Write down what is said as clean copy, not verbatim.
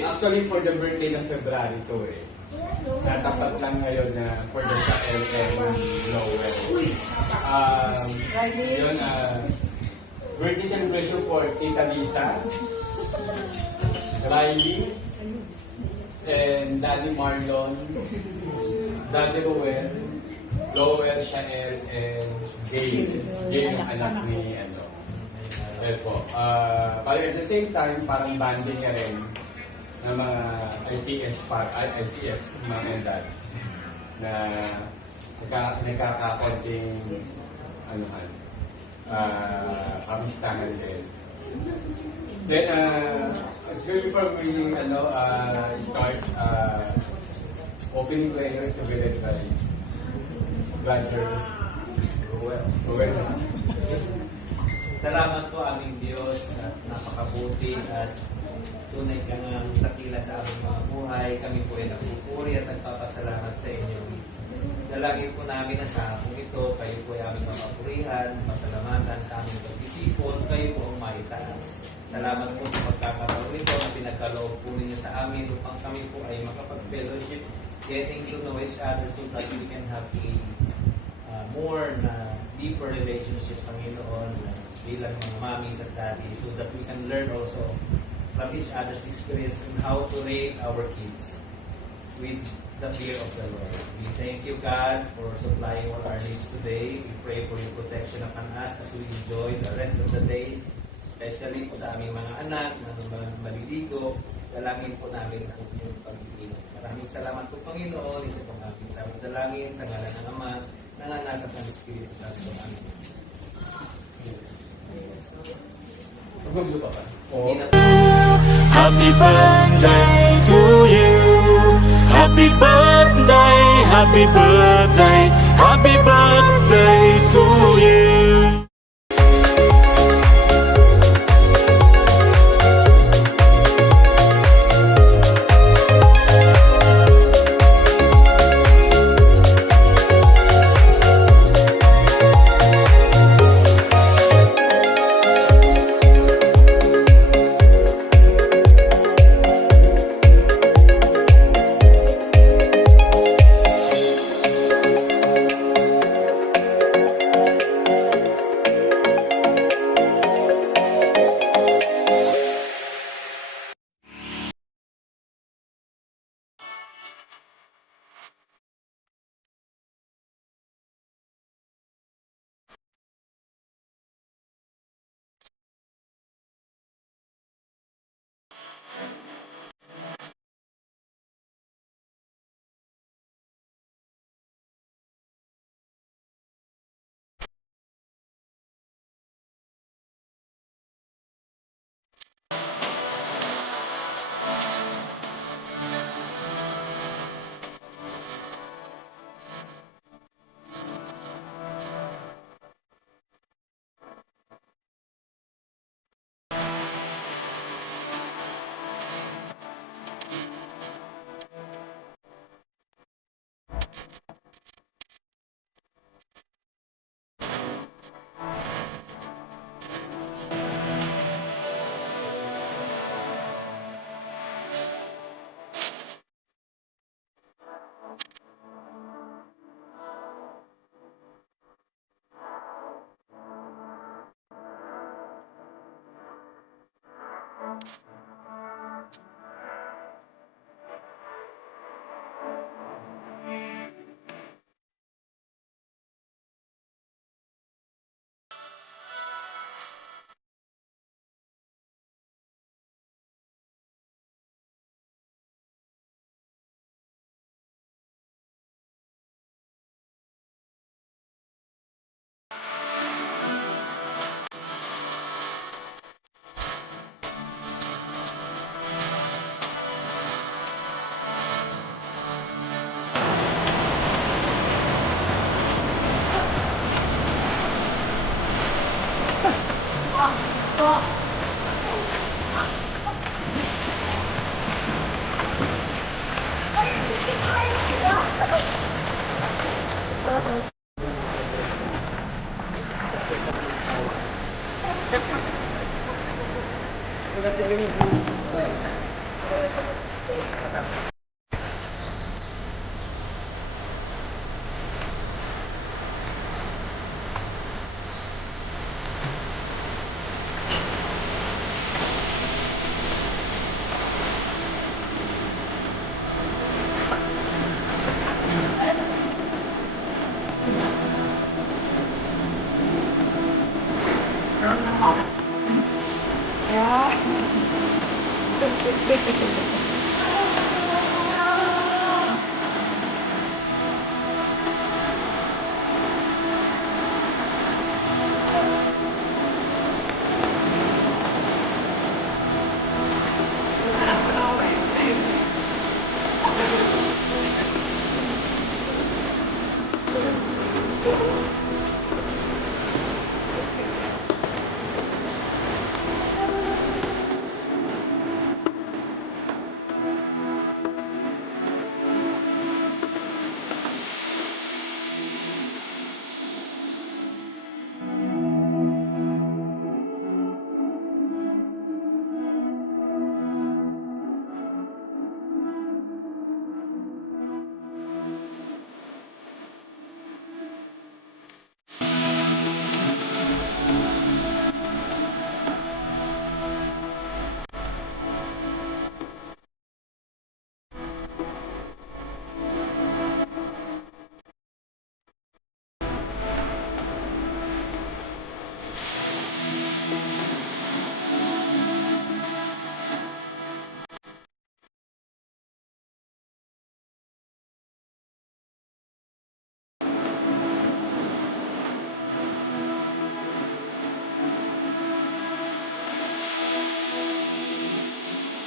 Actually, for the birthday ng February to eh. Natapat lang ngayon na for the Shael and Noel. Yun, birthday celebration for Tita Lisa, Riley, and Daddy Marlon, Daddy Ruel, Lowell, Shael, and Gail. Gail yung anak ni ano. Well po. But at the same time, parang banding na rin ng mga ICS mom and dad na nagkakakonting anuhan, kamistahan din. Then, it's very for me, start opening prayer to be led by Brother Ruel. Salamat po aming Diyos at napakabuti at tunay ka ng dakila sa aming mga buhay. Kami po ay nagpupuri at nagpapasalamat sa inyo. Dalangin po namin na sa hapong ito, kayo po ay aming mapapurihan, pasalamatan sa aming pagtitipon, kayo po ang maitaas. Salamat po sa pagkakataon ito na pinagkaloob po ninyo sa amin upang kami po ay makapag-fellowship, getting to know each other so that we can have a more na deeper relationship, Panginoon, bilang mga mommies at daddies, so that we can learn also from each other's experience and how to raise our kids with the fear of the Lord. We thank you, God, for supplying all our needs today. We pray for your protection upon us as we enjoy the rest of the day, especially po sa aming mga anak na maliligo. Dalangin po namin ang inyong pag-ibig. Maraming salamat po, Panginoon. Ito po ang aking samang dalangin sa ngalan ng Ama, ng Anak at ng Espiritu Santo. Amen. Happy birthday to you. Happy birthday, happy birthday, happy birthday to you.